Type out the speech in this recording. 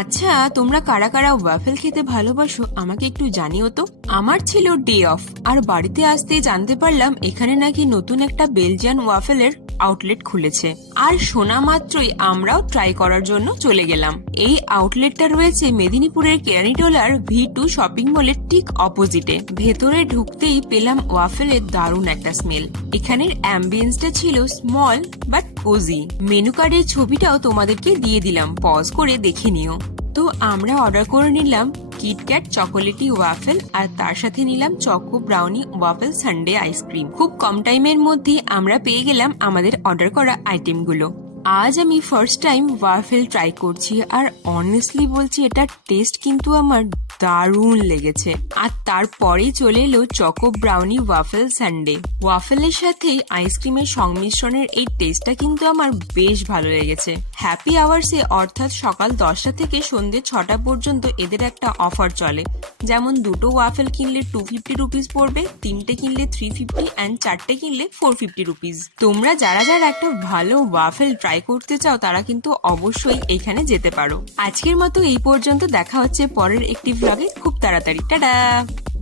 আচ্ছা, তোমরা কারা কারা ওয়াফেল খেতে ভালোবাসো আমাকে একটু জানিও তো। আমার ছিল ডে অফ, আর বাড়িতে আসতে জানতে পারলাম এখানে নাকি নতুন একটা বেলজিয়ান ওয়াফেলের আউটলেট খুলেছে। আর শোনা মাত্রই আমরাও ট্রাই করার জন্য চলে গেলাম। এই আউটলেটটা রয়েছে মেদিনীপুরের কেরানীটোলার V2 শপিং মলের ঠিক অপোজিটে। ভেতরে ঢুকতেই পেলাম ওয়াফেলের দারুণ একটা স্মেল। এখানের অ্যাম্বিয়েন্সটা ছিল স্মল বাট কোজি। মেনু কার্ডের ছবিটাও তোমাদেরকে দিয়ে দিলাম, পজ করে দেখে নিও। তো আমরা অর্ডার করে নিলাম কিটক্যাট চকোলেটি ওয়াফেল, আর তার সাথে নিলাম choco brownie waffle Sunday ice cream. খুব কম টাইমের মধ্যে আমরা পেয়ে গেলাম আমাদের অর্ডার করা আইটেমগুলো। আজ আমি ফার্স্ট টাইম ওয়াফেল ট্রাই করছি, আর অনেস্টলি বলছি এটার টেস্ট কিন্তু আমার দারুণ লেগেছে। আর তারপরেই চলে এলো চকো ব্রাউনি ওয়াফেল সানডে। ওয়াফেলের সাথে আইসক্রিমের সংমিশ্রণের এই টেস্টটা কিন্তু আমার বেশ ভালো লেগেছে। হ্যাপি আওয়ার্সে অর্থাৎ সকাল 10টা থেকে সন্ধ্যে 6টা পর্যন্ত এদের একটা অফার চলে। যেমন দুটো ওয়াফেল কিনলে 250 রুপিস পড়বে, তিনটে কিনলে 350 অ্যান্ড চারটে কিনলে 450 রুপিস। তোমরা যারা যারা একটা ভালো ওয়াফেল ট্রাই করতে চাও তারা কিন্তু অবশ্যই এইখানে যেতে পারো। আজকের মতো এই পর্যন্ত, দেখা হচ্ছে পরের একটি ব্লগে খুব তাড়াতাড়ি। টাটা।